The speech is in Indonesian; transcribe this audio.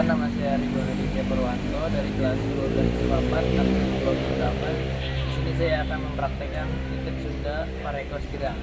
Perkenalkan, nama saya Ridwan Aditya Purwanto dari kelas 12 absen 28. Di sini saya akan mempraktekkan titip Sunda Pareko Sekirang.